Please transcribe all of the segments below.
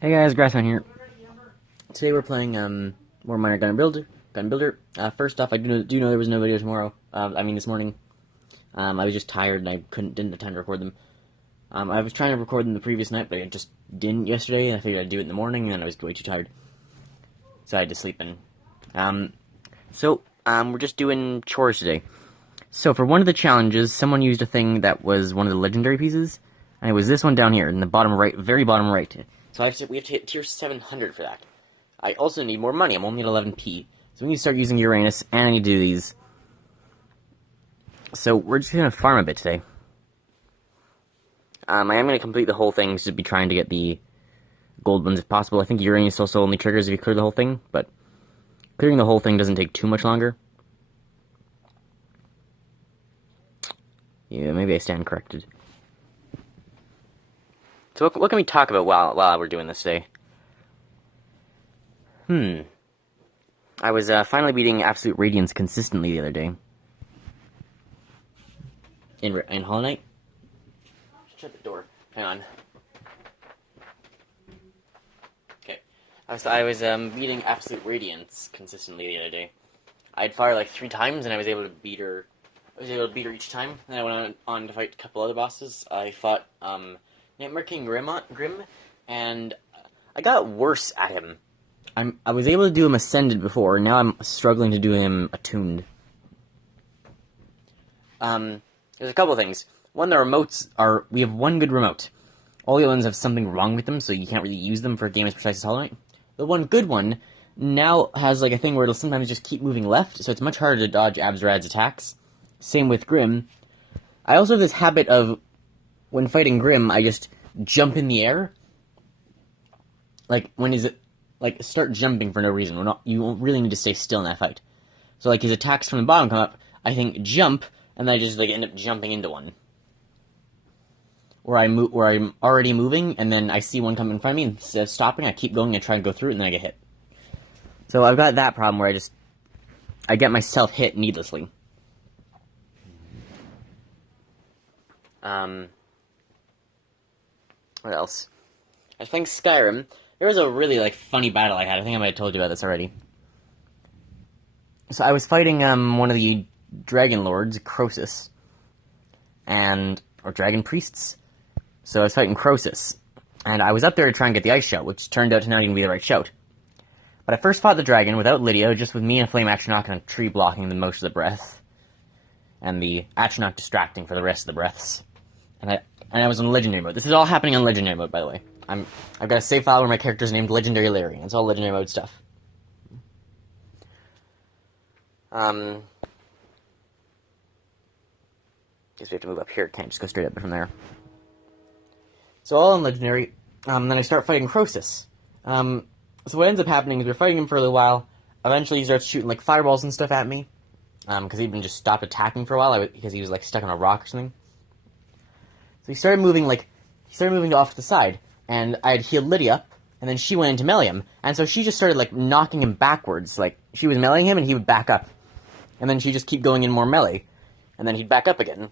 Hey guys, Grassman here. Today we're playing more Minor Gun Builder. First off, I do know there was no video tomorrow. This morning. I was just tired and I didn't have time to record them. I was trying to record them the previous night, but I just didn't yesterday. I figured I'd do it in the morning, and then I was way too tired, so I had to sleep in. We're just doing chores today. So for one of the challenges, someone used a thing that was one of the legendary pieces, and it was this one down here in the bottom right, very bottom right. So we have to hit tier 700 for that. I also need more money. I'm only at 11p. So we need to start using Uranus, and I need to do these. So we're just going to farm a bit today. I am going to complete the whole thing, to be trying to get the gold ones if possible. I think Uranus also only triggers if you clear the whole thing, but clearing the whole thing doesn't take too much longer. Yeah, maybe I stand corrected. So what can we talk about while we're doing this today? I was finally beating Absolute Radiance consistently the other day. In Hollow Knight? Shut the door. Hang on. Okay. I was beating Absolute Radiance consistently the other day. I'd fire like 3 times and I was able to beat her. Each time. And then I went on to fight a couple other bosses. I fought Nightmare King Grim, and I got worse at him. I was able to do him Ascended before, and now I'm struggling to do him Attuned. There's a couple of things. One, the remotes we have one good remote. All the other ones have something wrong with them, so you can't really use them for a game as precise as Hollow Knight. The one good one now has like a thing where it'll sometimes just keep moving left, so it's much harder to dodge Abzrad's attacks. Same with Grim. I also have this habit of, when fighting Grim, I just jump in the air. Start jumping for no reason. You really need to stay still in that fight. So, his attacks from the bottom come up, I think jump, and then I just, end up jumping into one. Where I'm already moving, and then I see one come in front of me, and instead of stopping, I keep going and try and go through it, and then I get hit. So I've got that problem where I get myself hit needlessly. What else? I think Skyrim. There was a really, funny battle I had. I think I might have told you about this already. So I was fighting, one of the Dragon Lords, Croesus. Or Dragon Priests. So I was fighting Croesus. And I was up there to try and get the Ice Shout, which turned out to not even be the right shout. But I first fought the dragon without Lydia, just with me and Flame Atronach and a tree blocking the most of the breath. And the Atronach distracting for the rest of the breaths. And I was on Legendary mode. This is all happening on Legendary mode, by the way. I've got a save file where my character's named Legendary Larry. It's all Legendary mode stuff. Guess we have to move up here. Can't just go straight up from there. So all on Legendary. Then I start fighting Croesus. So what ends up happening is we're fighting him for a little while. Eventually he starts shooting fireballs and stuff at me. Because he'd been just stopped attacking for a while because he was stuck on a rock or something. So he started moving off to the side, and I had healed Lydia up, and then she went into melee him, and so she just started knocking him backwards. She was meleeing him, and he would back up, and then she'd just keep going in more melee, and then he'd back up again,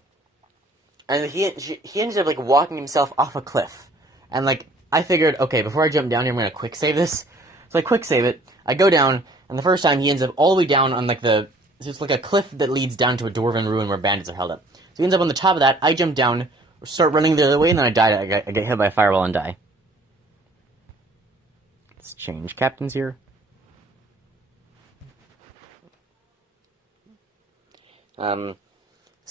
and he ended up walking himself off a cliff, and I figured, okay, before I jump down here, I'm gonna quick save this. So I quick save it. I go down, and the first time he ends up all the way down on so it's a cliff that leads down to a dwarven ruin where bandits are held up. So he ends up on the top of that. I jump down, start running the other way, and then I die. I get hit by a fireball and die. Let's change captains here. So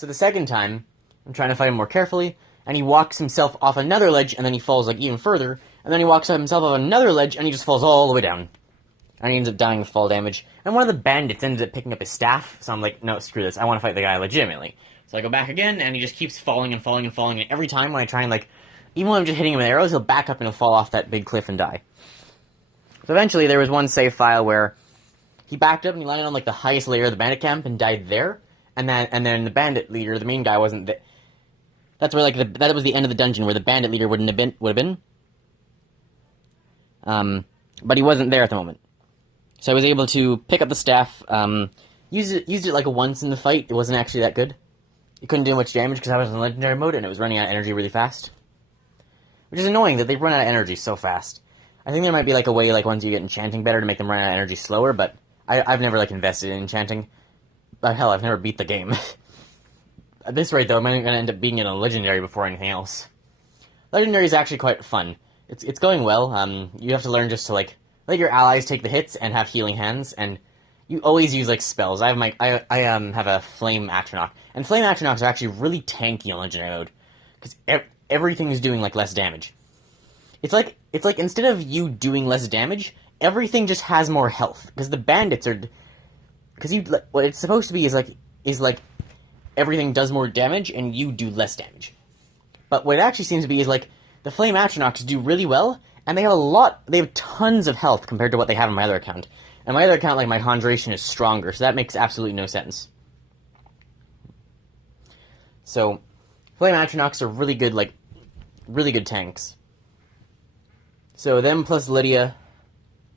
the second time, I'm trying to fight him more carefully, and he walks himself off another ledge, and then he falls even further, and then he walks himself off another ledge, and he just falls all the way down. And he ends up dying with fall damage. And one of the bandits ends up picking up his staff, so I'm like, no, screw this, I want to fight the guy legitimately. So I go back again, and he just keeps falling and falling and falling, and every time when I try and, even when I'm just hitting him with arrows, he'll back up and he'll fall off that big cliff and die. So eventually, there was one save file where he backed up and he landed on, the highest layer of the bandit camp and died there, and then the bandit leader, the main guy, wasn't there. That's where, that was the end of the dungeon, where the bandit leader would have been. But he wasn't there at the moment. So I was able to pick up the staff, used it once in the fight. It wasn't actually that good. It couldn't do much damage because I was in legendary mode and it was running out of energy really fast. Which is annoying that they run out of energy so fast. I think there might be like a way, like once you get enchanting better, to make them run out of energy slower. But I've never like invested in enchanting. But hell, I've never beat the game. At this rate, though, I'm going to end up being in a legendary before anything else. Legendary is actually quite fun. It's going well. You have to learn just to like let your allies take the hits and have healing hands, and you always use like spells. I have a flame atronach, and flame atronachs are actually really tanky on legendary mode because everything is doing like less damage. It's like instead of you doing less damage, everything just has more health because the bandits are because what it's supposed to be is like everything does more damage and you do less damage. But what it actually seems to be is like the flame atronachs do really well, and they have tons of health compared to what they have on my other account. And my other account, like my hydration is stronger, so that makes absolutely no sense. So flame atronachs are really good tanks. So them plus Lydia,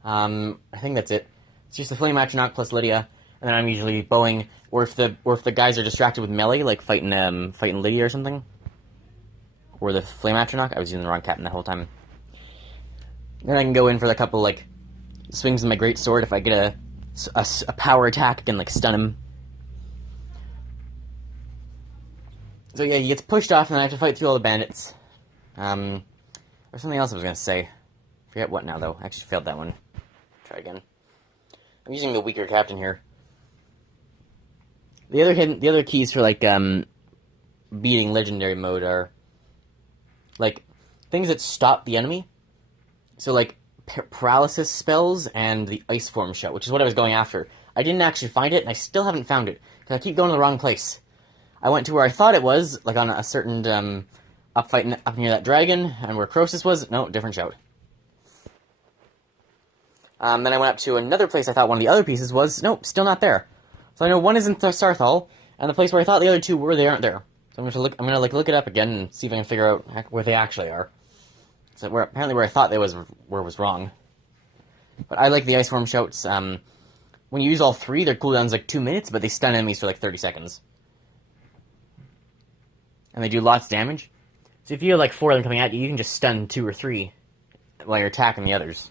I think that's it. It's just the flame atronach plus Lydia, and then I'm usually bowing, or if the guys are distracted with melee, like fighting Lydia or something. Or the flame atronach. I was using the wrong captain the whole time. Then I can go in for a couple like swings with my great sword if I get a power attack. I can like stun him. So yeah, he gets pushed off, and then I have to fight through all the bandits. There's something else I was gonna say. Forget what now though. I actually failed that one. Try again. I'm using the weaker captain here. The other keys for like beating legendary mode are like things that stop the enemy. So like paralysis spells and the ice form shot, which is what I was going after. I didn't actually find it, and I still haven't found it because I keep going to the wrong place. I went to where I thought it was, like on a certain up near that dragon, and where Croesus was. No, different shout. Then I went up to another place I thought one of the other pieces was. Nope, still not there. So I know one isn't Sarthal, and the place where I thought the other two were, they aren't there. So I'm gonna look it up again and see if I can figure out where they actually are. So apparently where I thought they was wrong. But I like the ice form shouts. When you use all three, their cooldown's like 2 minutes, but they stun enemies for like 30 seconds. And they do lots of damage. So if you have like 4 of them coming at you, you can just stun 2 or 3 while you're attacking the others.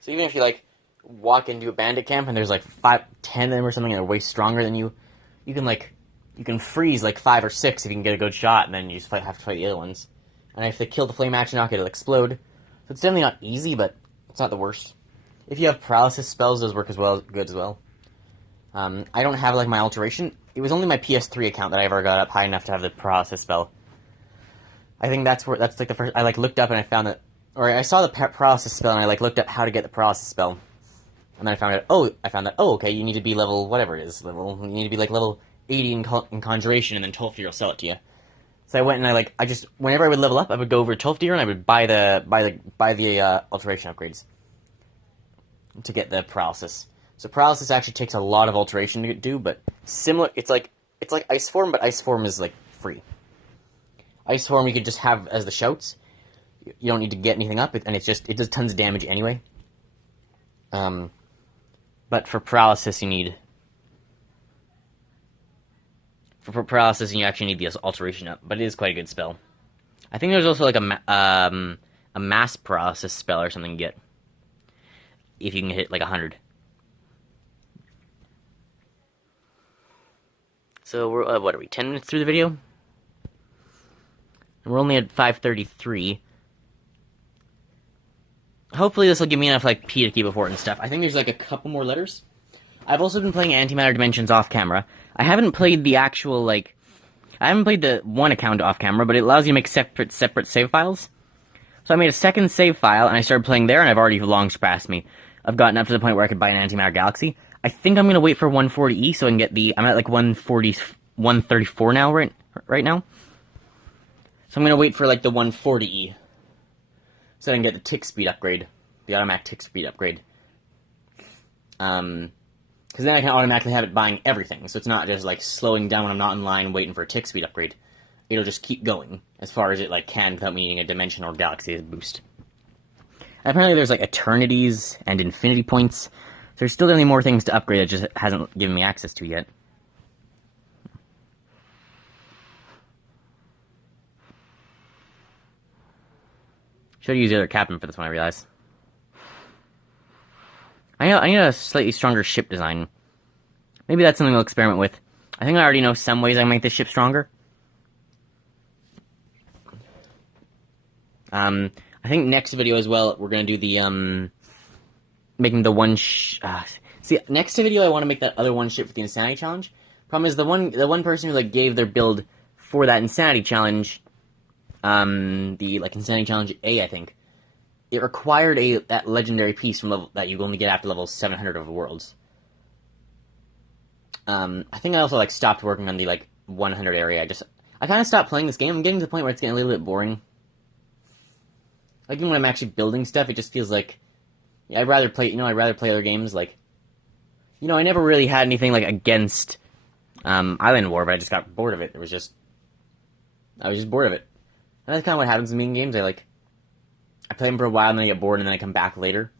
So even if you like walk into a bandit camp and there's like 10 of them or something and they're way stronger than you, you can freeze like 5 or 6 if you can get a good shot, and then you just have to fight the other ones. And if they kill the flame atronach, it'll explode. So it's definitely not easy, but it's not the worst. If you have paralysis spells, those work good as well. I don't have like my alteration. It was only my PS3 account that I ever got up high enough to have the paralysis spell. I think that's like the first. I like looked up and I found that, or I saw the paralysis spell and I like looked up how to get the paralysis spell, and then I found out. Oh, okay, you need to be level whatever it is. You need to be like level 80 in conjuration, and then Tolfdir will sell it to you. So I went and I just whenever I would level up, I would go over to Tolfdir and I would buy the alteration upgrades to get the paralysis. So paralysis actually takes a lot of alteration to do, but similar. It's like ice form, but ice form is like free. Ice form you could just have as the shouts. You don't need to get anything up, and it does tons of damage anyway. But for paralysis you need. For paralysis, you actually need the alteration up, but it is quite a good spell. I think there's also like a mass paralysis spell or something you get if you can hit like 100. So we're what are we? 10 minutes through the video, and we're only at 5:33. Hopefully, this will give me enough like P to keep it forward and stuff. I think there's like a couple more letters. I've also been playing Antimatter Dimensions off camera. I haven't played the actual, I haven't played the one account off camera, but it allows you to make separate save files. So I made a second save file, and I started playing there, and I've already long surpassed me. I've gotten up to the point where I could buy an Antimatter Galaxy. I think I'm going to wait for 140E so I can get I'm at like 134 now, right now. So I'm going to wait for like the 140E. So I can get the tick speed upgrade. The automatic tick speed upgrade. Because then I can automatically have it buying everything, so it's not just like slowing down when I'm not in line waiting for a tick speed upgrade. It'll just keep going as far as it like can without me needing a dimension or galaxy as a boost. And apparently there's like eternities and infinity points. So there's still definitely more things to upgrade that just hasn't given me access to yet. Should use the other captain for this one, I realize. I need a slightly stronger ship design. Maybe that's something we'll experiment with. I think I already know some ways I can make this ship stronger. I think next video as well, we're gonna do the, making the one see, next video I want to make that other one ship for the Insanity Challenge. Problem is, the one person who, like, gave their build for that Insanity Challenge, the, like, Insanity Challenge A, I think, it required that legendary piece from level that you only get after level 700 of the worlds. I think I also, like, stopped working on the, like, 100 area. I kind of stopped playing this game. I'm getting to the point where it's getting a little bit boring. Like, even when I'm actually building stuff, it just feels like, yeah, I'd rather play other games, like, I never really had anything, like, against, Island War, but I just got bored of it. I was just bored of it. And that's kind of what happens in me in games. I play them for a while, and then I get bored, and then I come back later.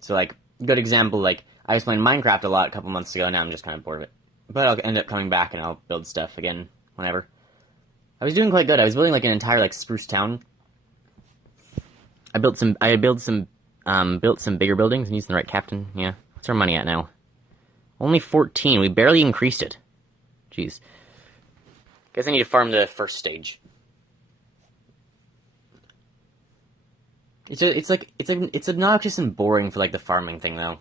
So, like, good example, like, I was playing Minecraft a lot a couple months ago, now I'm just kind of bored of it. But I'll end up coming back, and I'll build stuff again, whenever. I was doing quite good. I was building, like, an entire, like, spruce town. I built some bigger buildings and used the right captain. Yeah. What's our money at now? Only 14. We barely increased it. Jeez. Guess I need to farm the first stage. It's obnoxious and boring for, like, the farming thing, though.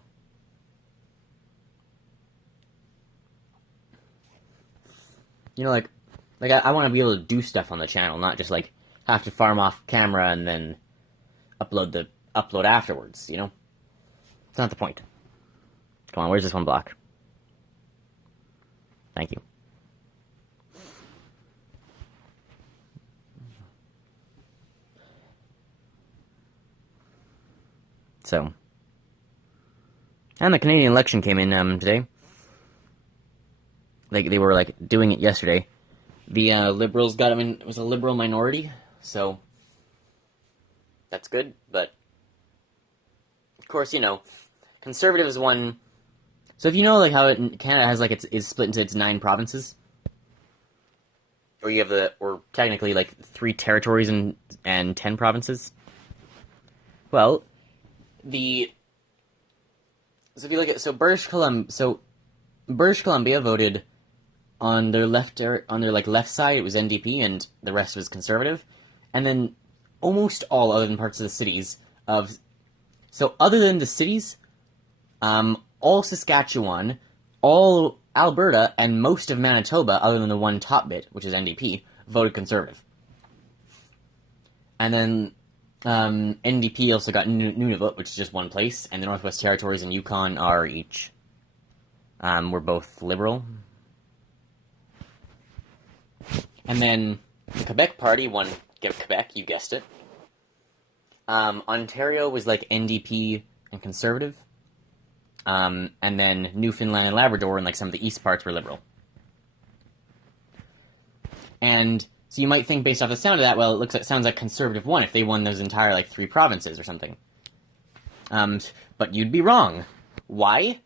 Like I want to be able to do stuff on the channel, not just, like, have to farm off camera and then upload afterwards, It's not the point. Come on, where's this one block? Thank you. So, and the Canadian election came in today. Like, they were, like, doing it yesterday. The Liberals got him in. It was a Liberal minority, so that's good. But of course, Conservatives won. So if you know, like, how Canada has, like, is split into its 9 provinces, or you have or technically, like, 3 territories and 10 provinces. Well, so if you look at British Columbia voted on their left side, it was NDP, and the rest was Conservative, and then almost all other than parts of the cities other than the cities, all Saskatchewan, all Alberta, and most of Manitoba, other than the one top bit, which is NDP, voted Conservative. And then NDP also got Nunavut, which is just one place, and the Northwest Territories and Yukon are each were both Liberal. And then the Quebec Party won Quebec, you guessed it. Ontario was, like, NDP and Conservative. And then Newfoundland and Labrador and, like, some of the east parts were Liberal. And so you might think, based off the sound of that, well, it sounds like Conservative won if they won those entire, like, 3 provinces or something. But you'd be wrong. Why?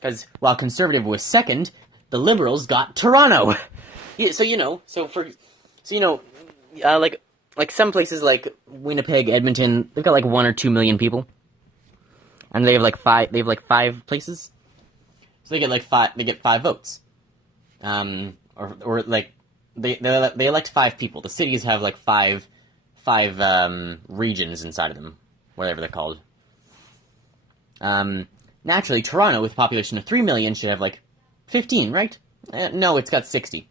Because while Conservative was second, the Liberals got Toronto. Yeah, like some places like Winnipeg, Edmonton, they've got like 1 or 2 million people, and they have like 5 places, so they get 5 votes, or like they elect 5 people. The cities have like five regions inside of them, whatever they're called. Naturally, Toronto, with a population of 3 million, should have like 15, right? No, it's got 60.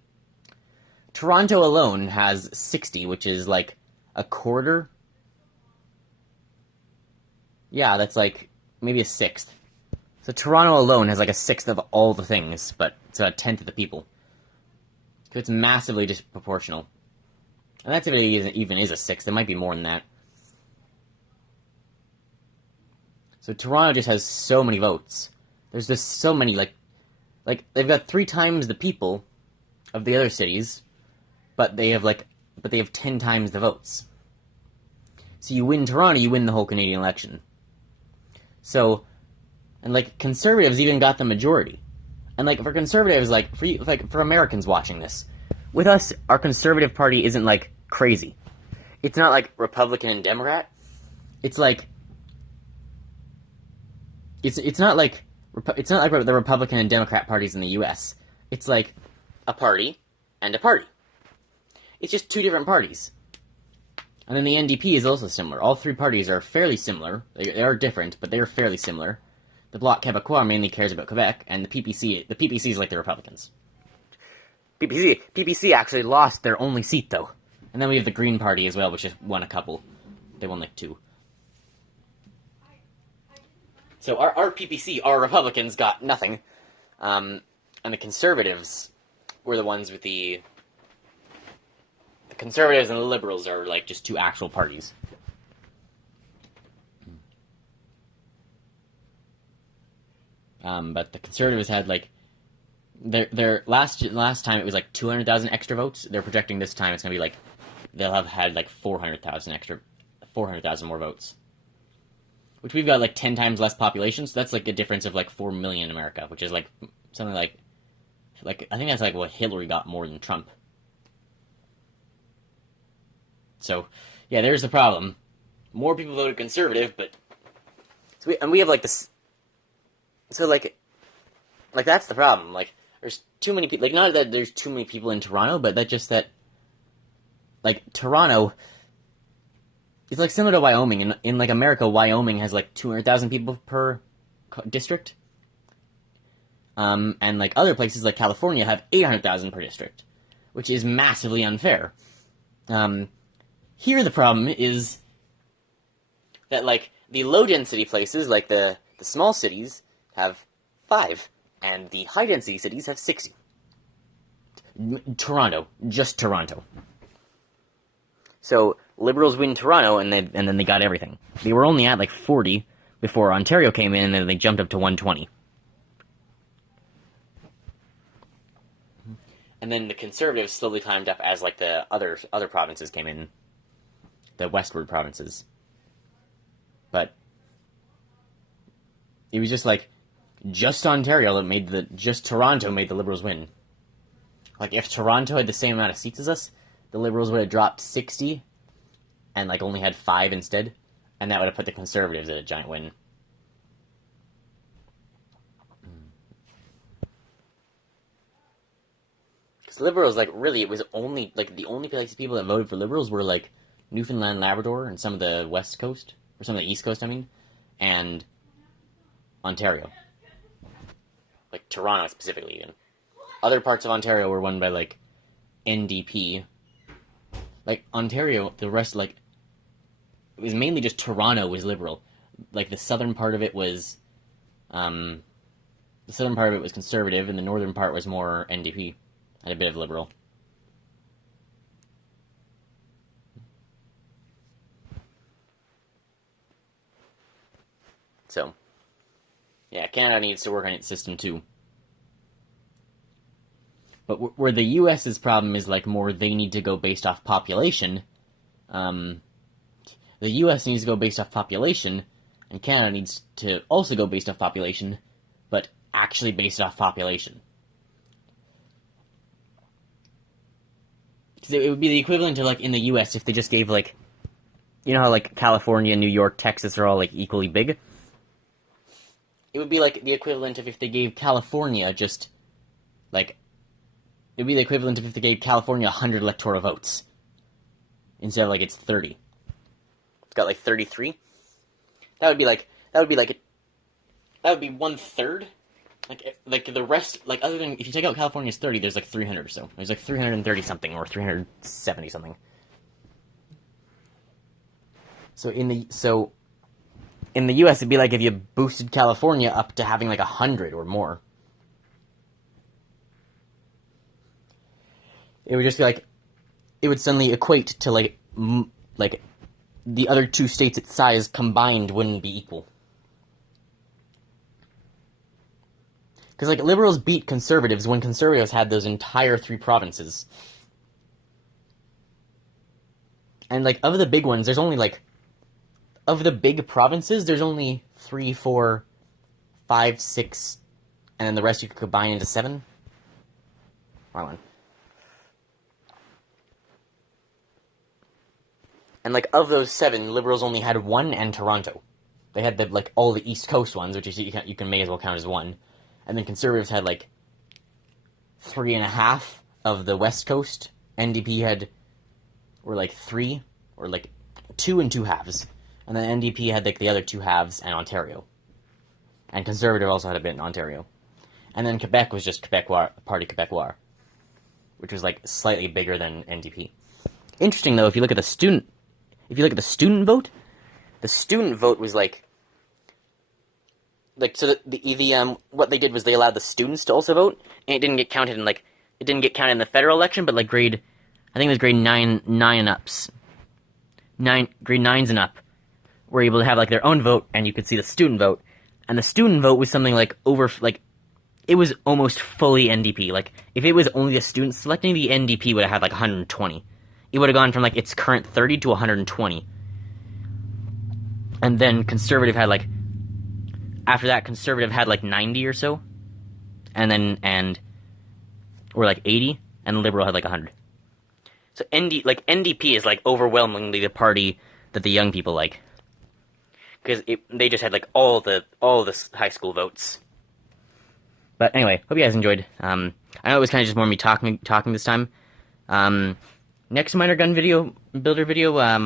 Toronto alone has 60, which is like a quarter. Yeah, that's like maybe a sixth. So Toronto alone has like a sixth of all the things, but it's a tenth of the people. So it's massively disproportional. And that's if it even is a sixth. It might be more than that. So Toronto just has so many votes. There's just so many, like they've got 3 times the people of the other cities, but they have 10 times the votes. So you win Toronto, you win the whole Canadian election. So, and like Conservatives even got the majority. And like for Conservatives, for Americans watching this, with us, our conservative party isn't like crazy. It's not like Republican and Democrat. It's like it's not like the Republican and Democrat parties in the U.S. It's like a party and a party. It's just two different parties. And then the NDP is also similar. All three parties are fairly similar. They are different, but they are fairly similar. The Bloc Québécois mainly cares about Quebec, and the PPC is like the Republicans. PPC actually lost their only seat, though. And then we have the Green Party as well, which just won a couple. They won like 2. So our PPC, our Republicans, got nothing. And the Conservatives were the ones with the Conservatives and the Liberals are like just two actual parties. But the Conservatives had like their last time it was like 200,000 extra votes. They're projecting this time it's gonna be like they'll have had like 400,000 more votes, which we've got like 10 times less population. So that's like a difference of like 4 million in America, which is like something like I think that's like what Hillary got more than Trump. So, yeah, there's the problem. More people voted Conservative, but we have like this. So like that's the problem. Like, there's too many people. Like, not that there's too many people in Toronto, but that just that. Like Toronto, it's like similar to Wyoming. In like America, Wyoming has like 200,000 people per district. And like other places like California have 800,000 per district, which is massively unfair. Here the problem is that, like, the low-density places, like the small cities, have 5, and the high-density cities have 60. Toronto. Just Toronto. So, Liberals win Toronto, and then they got everything. They were only at, like, 40 before Ontario came in, and then they jumped up to 120. And then the Conservatives slowly climbed up as, like, the other provinces came in. The westward provinces. But it was just like just Ontario that just Toronto made the Liberals win. Like if Toronto had the same amount of seats as us, the Liberals would have dropped 60 and like only had 5 instead, and that would have put the Conservatives at a giant win. Because Liberals, like, really, it was only like the only people that voted for Liberals were like Newfoundland, Labrador, and some of the West Coast, or some of the East Coast, I mean, and Ontario. Like, Toronto, specifically. And other parts of Ontario were won by, like, NDP. Like, Ontario, the rest, like, it was mainly just Toronto was Liberal. Like, the southern part of it was, Conservative, and the northern part was more NDP, and a bit of Liberal. So, yeah, Canada needs to work on its system too. But where the U.S.'s problem is, like, more they need to go based off population, the U.S. needs to go based off population, and Canada needs to also go based off population, but actually based off population. Because it would be the equivalent to, like, in the U.S. if they just gave, like, you know how, like, California, New York, Texas are all, like, equally big? It would be like the equivalent of if they gave California just, like, it would be the equivalent of if they gave California 100 electoral votes. Instead of, like, it's 30. It's got, like, 33. That would be 1/3. Like, the rest, like, other than, if you take out California's 30, there's, like, 300 or so. There's, like, 330-something, or 370-something. So in the U.S., it'd be like if you boosted California up to having like 100 or more. It would just be like, it would suddenly equate to like the other 2 states its size combined wouldn't be equal. Because like Liberals beat Conservatives when Conservatives had those entire 3 provinces. And like of the big ones, there's only like, of the big provinces, there's only 3, 4, 5, 6, and then the rest you could combine into 7. Wrong one. And, like, of those 7, Liberals only had 1 and Toronto. They had, like, all the East Coast ones, which is, you can may as well count as 1. And then Conservatives had, like, 3.5 of the West Coast. NDP were, like, 3, or, like, 2 and 2 halves. And then NDP had, like, the other 2 halves and Ontario. And Conservative also had a bit in Ontario. And then Quebec was just Parti Québécois, which was, like, slightly bigger than NDP. Interesting, though, if you look at the student vote, the student vote was, so what they did was they allowed the students to also vote, and it didn't get counted in, it didn't get counted in the federal election, but, like, I think it was grade 9 and ups. Grade 9s and up were able to have, like, their own vote, and you could see the student vote. And the student vote was something, like, it was almost fully NDP. Like, if it was only the students selecting, the NDP would have had, like, 120. It would have gone from, like, its current 30 to 120. And then Conservative had, like, after that, Conservative had, like, 90 or so. Or, like, 80. And Liberal had, like, 100. So, NDP is, like, overwhelmingly the party that the young people like. Because they just had, like, all the high school votes. But anyway, hope you guys enjoyed. I know it was kind of just more me talking this time. Next minor gun builder video, I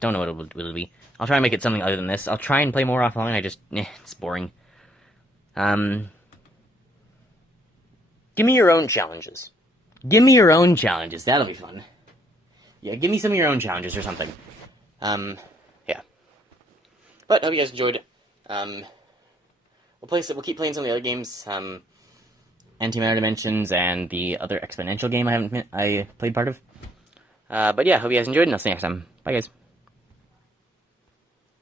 don't know what it will be. I'll try and make it something other than this. I'll try and play more offline, it's boring. Give me your own challenges. Give me your own challenges, that'll be fun. Yeah, give me some of your own challenges or something. Yeah. But, hope you guys enjoyed. We'll keep playing some of the other games, Antimatter Dimensions and the other exponential game I played part of. But yeah, hope you guys enjoyed, and I'll see you next time. Bye, guys.